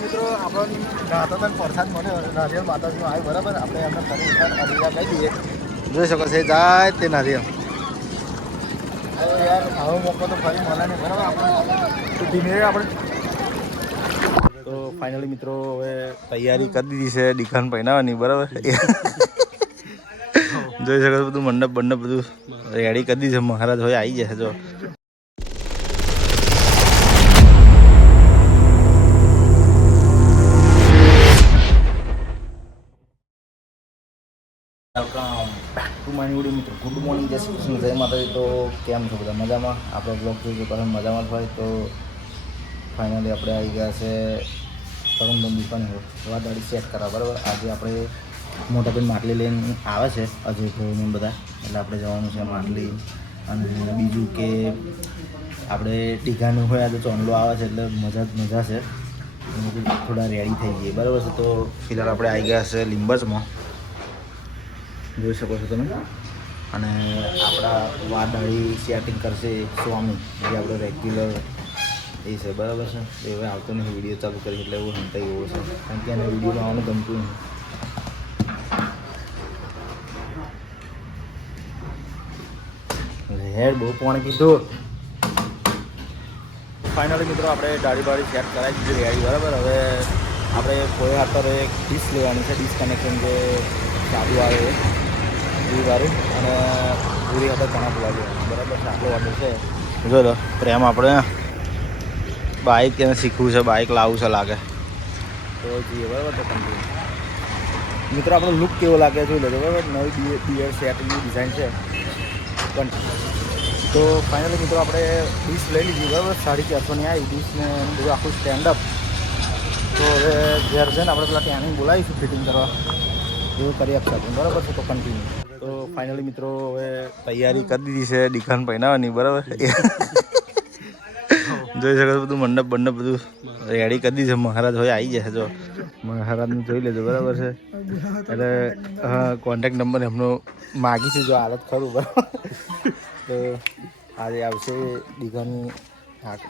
મિત્રો આપણને દાતાને પ્રસાદ મળ્યો નારિયેળ માતાજીનો આવ્યો બરાબર. આપણે એમને ફરી અડીરા કહી દઈએ. જોઈ શકો છો જાય તે નારિયેળ. યાર આવો મોકો તો ફરી મળે નહીં બરાબર. આપણે ધીમે આપણે તો ફાઇનલી મિત્રો હવે તૈયારી કરી દીધી છે દીખાન પહેરાવવાની બરાબર. જોઈ શકો છો બધું મંડપ બધું રેડી કરી દીધું. મહારાજ હવે આવી જશે જો. Welcome back to my video મિત્રો. ગુડ મોર્નિંગ, જય શ્રી કૃષ્ણ, જય માતાજી. તો કેમ છો બધા? મજામાં? આપણો બ્લોગ જોઈ પાસે મજામાં જ હોય તો ફાઇનલી આપણે આવી ગયા છે તરુણબંધ દુકાને વાદાળી સેટ કરવા બરાબર. આજે આપણે મોટા ભાઈ માટલી લઈને આવે છે અજયભાઈને બધા, એટલે આપણે જવાનું છે માટલી. અને બીજું કે આપણે ટીકાનું હોય આજે ચોંડલો આવે છે એટલે મજા છે. થોડા રેડી થઈ જઈએ બરાબર છે. તો ફિલહાલ આપણે આવી ગયા છે લીંબચમાં, જોઈ શકો છો તમે. અને આપણા વાદાળી સેટિંગ કરશે સ્વામી, જે આપણે રેગ્યુલર એ છે બરાબર છે. એ હવે આવતો નહીં, વિડીયો ચાલુ કરી એટલે એવું હંતાઈ એવો છે, કારણ કે એને વિડીયોમાં આવવાનું ગમતું નહીં. હેડ બહુ પાણી કીધું. ફાઇનલી મિત્રો આપણે દાઢી સેટ કરાવી દીધી રેડી બરાબર. હવે આપણે કોઈ હાથર એક ડીશ લેવાની છે, ડીશ કનેક્શન જે સાદું આવે એ વાળું, અને પૂરી હાથે ચણા પુલાવ લેવાનું બરાબર. આટલો ઓર્ડર છે. જો લો પ્રેમ આપણે બાઇક એને શીખવું છે, બાઇક લાવવું છે લાગે તો જોઈએ બરાબર. તો કમ્પ્લીટ મિત્રો આપણો લુક કેવો લાગે જોઈ લેજો બરાબર. નવી બિયર સેટની ડિઝાઇન છે પણ. તો ફાઇનલી મિત્રો આપણે ડીશ લઈ લીધી બરાબર. 450ની આવી ડીશને બધું આખું સ્ટેન્ડઅપ. તો હવે ઘેર છે ને આપણે પેલા ત્યાંની બોલાવીશું ફિટિંગ કરવા, એવું કરી આપશે આપણે બરાબર છે. તો કન્ટિન્યુ. તો ફાઇનલી મિત્રો હવે તૈયારી કરી દીધી છે દીખાન પહેરાવવાની બરાબર. જોઈ શકો છો બધું મંડપ બધું રેડી કરી દીધું. મહારાજ હવે આવી જશે જો. મહારાજનું જોઈ લેજો બરાબર છે. એટલે હા, કોન્ટેક્ટ નંબર એમનો માગીશું જો હાલત ખરું બરાબર. તો આજે આવશે દીઘાની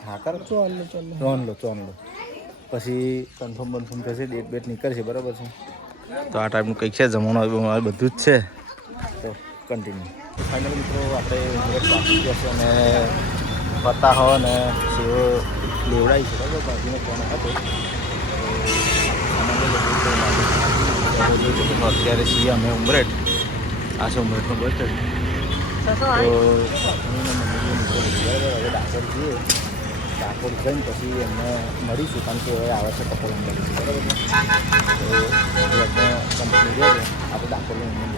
હાકર ચોનલો પછી કન્ફર્મ થશે, ડેટ નીકળશે બરાબર છે. તો આ ટાઈપનું કંઈક છે, જમવાનું બધું જ છે. તો કન્ટિન્યુ. ફાઇનલ મિત્રો આપણે બાકી જશે અને પતાહો અને સેવો લેવડાવી છે બરાબર. બાકીનો ફોન હતો અત્યારે છીએ અમે ઉમરેઠ. આ છે ઉમરેઠનું બસ સ્ટેન્ડ. તો હવે ડાકોર જઈએ, ડાકોર જઈને પછી એમને મળીશું, કારણ કે હવે આવે છે કપલ મળીશું બરાબર. તો કંપની જોઈએ આપણે ડાકોરને એમને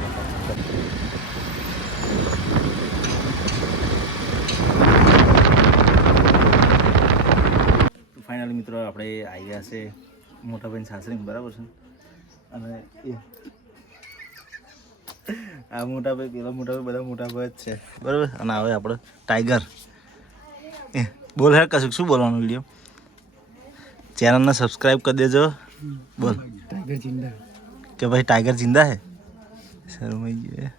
ફાઇનલી મિત્રો આપણે આવી ગયા છે મોટાભાઈ સાસરી બરાબર છે. અને આ મોટાભાઈ પેલા મોટાભાઈ બધા મોટાભાઈ જ છે બરાબર. અને હવે આપણે ટાઈગર બોલ હેર કશું શું બોલવાનું વિડીયો ચેનલને સબસ્ક્રાઈબ કરી દેજો. બોલ ટાઈગર જિંદા કે ભાઈ ટાઈગર જિંદા હે શરમાઈ ગયો.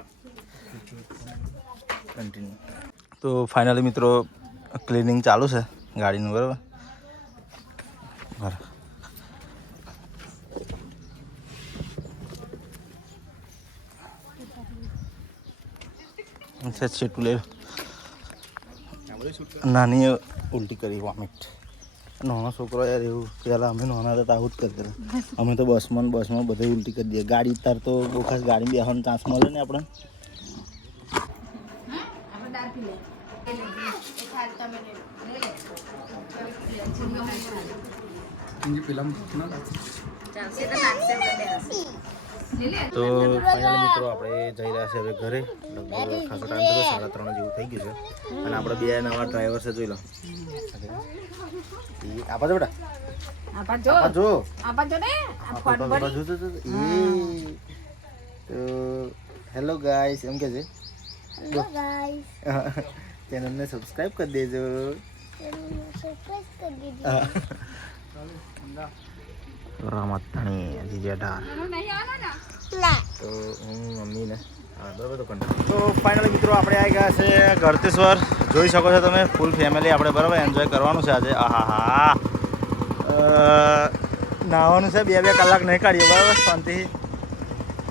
કન્ટિન્યુ. તો ફાઇનલી મિત્રો ક્લિનિંગ ચાલુ છે ગાડીનું બરાબર. છેટું લે નાની ઉલટી કરી વોમિટ. નાનો છોકરો યાર એવું પહેલાં અમે નાના હતા આવું જ કરતા. અમે તો બસમાં બધે ઉલટી કરી દઈએ. ગાડી તાર તો બહુ ખાસ ગાડી બેસવાનો ચાન્સ મળે ને આપણે. તો ફાઇનલી મિત્રો આપણે જઈ રહ્યા છે હવે ઘરે. લગભગ ખાસો ટાઈમ થયો, 3:30 જેવું થઈ ગયું છે. અને આપણે બે નવા ડ્રાઈવર છે, જોઈ લો. આપા જો બેટા, આપા જો. તો હેલો ગાઈસ એમ કે છે. ચેનલને સબસ્ક્રાઈબ કરી દેજો. રામતણી જીજેડા તો હું મમ્મીને બરાબર. તો ફાઇનલી મિત્રો આપણે આવી ગયા છે ગળતેશ્વર. જોઈ શકો છો તમે ફૂલ ફેમિલી આપણે બરાબર એન્જોય કરવાનું છે આજે. આહા નાહવાનું છે 2-2 કલાક નહીં કાઢીએ બરાબર શાંતિથી.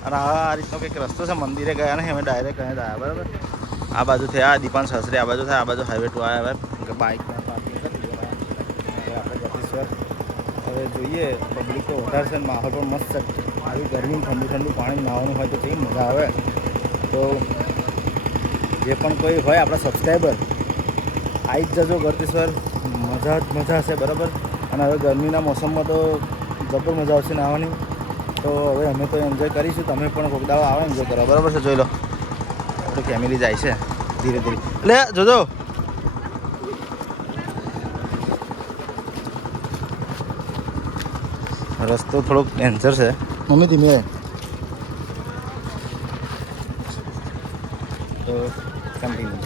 અને આ રીતનો કંઈક રસ્તો છે મંદિરે ગયા નહીં અમે ડાયરેક્ટ અહીંયા આવ્યા બરાબર. આ બાજુ થયા આ દીપાન સાસરે આ બાજુ થાય આ બાજુ હાઈવે ટુ આવ્યા હવે બાઇક પાર્કિંગ કરી દીધું. હવે આપણે જતીશ્વર હવે જોઈએ પબ્લિક તો વધારે છે માહોલ પણ મસ્ત છે. આવી ગરમી ઠંડુ પાણી નાહવાનું હોય તો કેવી મજા આવે. તો જે પણ કોઈ હોય આપણા સબસ્ક્રાઈબર આવી જ જજો ગળતેશ્વર. મજા હશે બરાબર. અને હવે ગરમીના મોસમમાં તો જબર મજા આવશે નાહવાની. તો હવે અમે તો એન્જોય કરીશું. તમે પણ કોઈક દાડો આવે એન્જોય કરો બરાબર છે. જોઈ લો આપણું ફેમિલી જાય છે ધીરે ધીરે. એટલે જોજો રસ્તો થોડોક ડેન્જર છે. મમ્મી ધીમે તો કન્ટિન્યુ.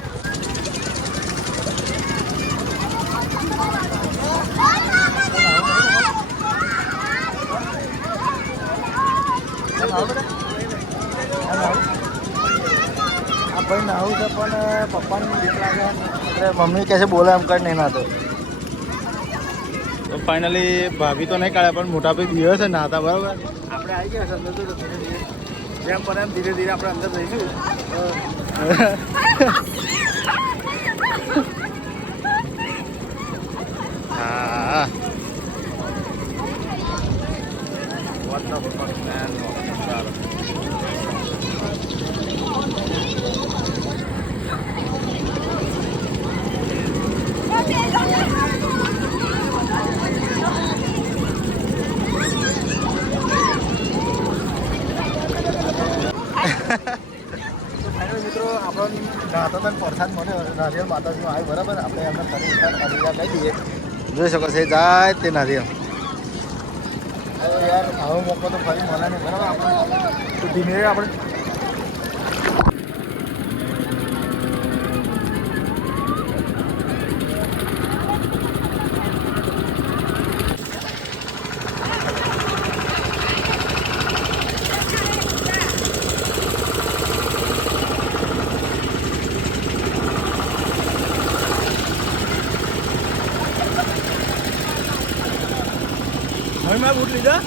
ભાઈ નાવું છે પણ પપ્પાની બીક લાગે એટલે મમ્મી કહે છે બોલે એમ કર નહીં ના તો ફાઇનલી ભાભી તો નહીં કાઢ્યા પણ મોટા ભાઈ દિવસ છે નાતા બરાબર. આપણે આવી ગયા છે અંદર તો ધીરે ધીરે જેમ પણ એમ ધીરે ધીરે આપણે અંદર જઈશું. હા મિત્રો આપણને નાતો તો પ્રસાદ મળ્યો નારિયેળ માતાજીનું આવ્યું બરાબર. આપણે એમને ફરી કહી દઈએ જોઈ શકો છો જાય તે નારિયેળ. હવે યાર આવો મોકો તો ફરી મળે નહીં બરાબર. આપણે તો ધીમે આપણે મેં બૂટ લીધા.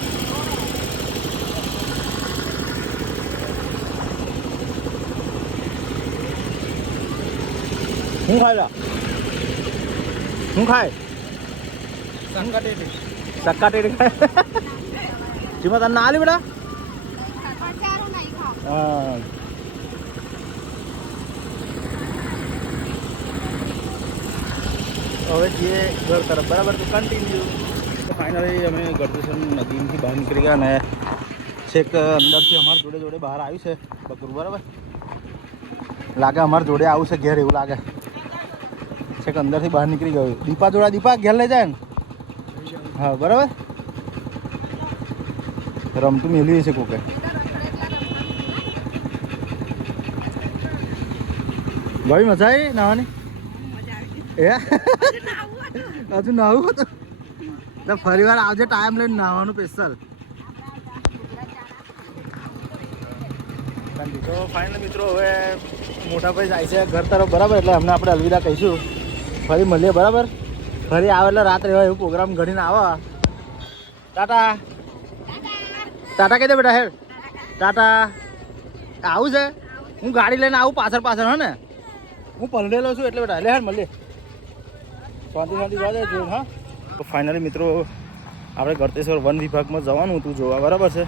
શું ખાય શું ખાય સક્કા ટેટી ખાય. જીમાં તને ના આલી બેટા. હા હવે જઈએ ઘર તરફ બરાબર. તો કન્ટિન્યુ. ફાઇનલી અમે ગળતેશ્વર નદીમાંથી બહાર નીકળી ગયા અને છેક અંદરથી અમારા જોડે બહાર આવ્યું છે બકરું બરાબર. લાગે અમારા જોડે આવું છે ઘેર એવું લાગે. છેક અંદરથી બહાર નીકળી ગયું. દીપા જોડા દીપા ઘેર લઈ જાય ને. હા બરાબર રમતું મેળવી છે કોકે. ભાઈ મજા આવી નાવાની. એ હજુ નાવું હતું તો ફરી વાર આવજે ટાઈમ લઈને નાવાનું સ્પેશિયલ. તો ફાઇનલ મિત્રો હવે મોટા ભાઈ જાય છે ઘર તરફ બરાબર. એટલે અમને આપણે અલવિદા કહીશું. ફરી મળીએ બરાબર. ફરી આવે એટલે રાત્રે હોય એવું પ્રોગ્રામ ઘડીને આવો. ટાટા ટાટા કહી દે બેટા. હેડ ટાટા. આવું છે હું ગાડી લઈને આવું પાછળ હા ને. હું પલળેલો છું એટલે બેટા એટલે હેડ મળીએ. શાંતિ જોવા જોયું. હા તો ફાઇનલી મિત્રો આપણે ગળતેશ્વર વન વિભાગમાં જવાનું હતું જોવા બરાબર છે.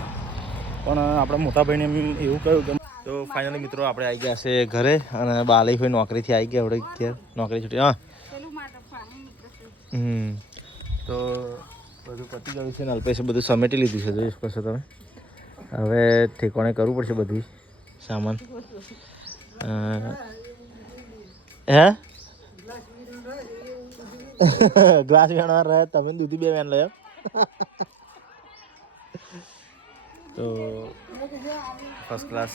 પણ આપણા મોટા ભાઈને એવું કહ્યું કે તો ફાઇનલી મિત્રો આપણે આવી ગયા છે ઘરે. અને બાલઈ ભાઈ નોકરીથી આવી ગયા આપણે ઘેર નોકરી છૂટી. હા તો બધું પતી ગયું છે ને અલ્પેશે બધું સમેટી લીધું છે જોઈ શકો છો તમે. હવે ઠેકાણે કરવું પડશે બધું સામાન. હે ગ્લાસ વેણવા રહ્યા તમે દૂધી 2 વેન લયો. તો ફર્સ્ટ ક્લાસ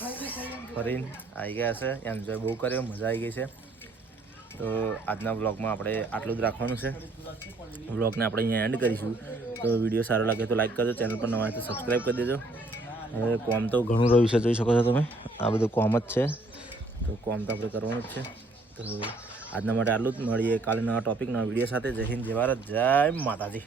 ફરીને આવી ગયા છે. એન્જોય બહુ કર્યો મજા આવી ગઈ છે. તો આજના વ્લોગમાં આપણે આટલું જ રાખવાનું છે. વ્લોગને આપણે અહીંયા એન્ડ કરીશું. તો વિડીયો સારો લાગે તો લાઈક કરજો. ચેનલ પર નવા હોય તો સબસ્ક્રાઈબ કરી દેજો. હવે કોમ તો ઘણું રહ્યું છે જોઈ શકો છો તમે. આ બધું કોમ જ છે તો કોમ તો આપણે કરવાનું જ છે. તો આજના માટે આટલું જ. મળીએ કાલે નવા ટોપિક નવા વિડીયો સાથે. જય હિન્દ જય ભારત જય માતાજી.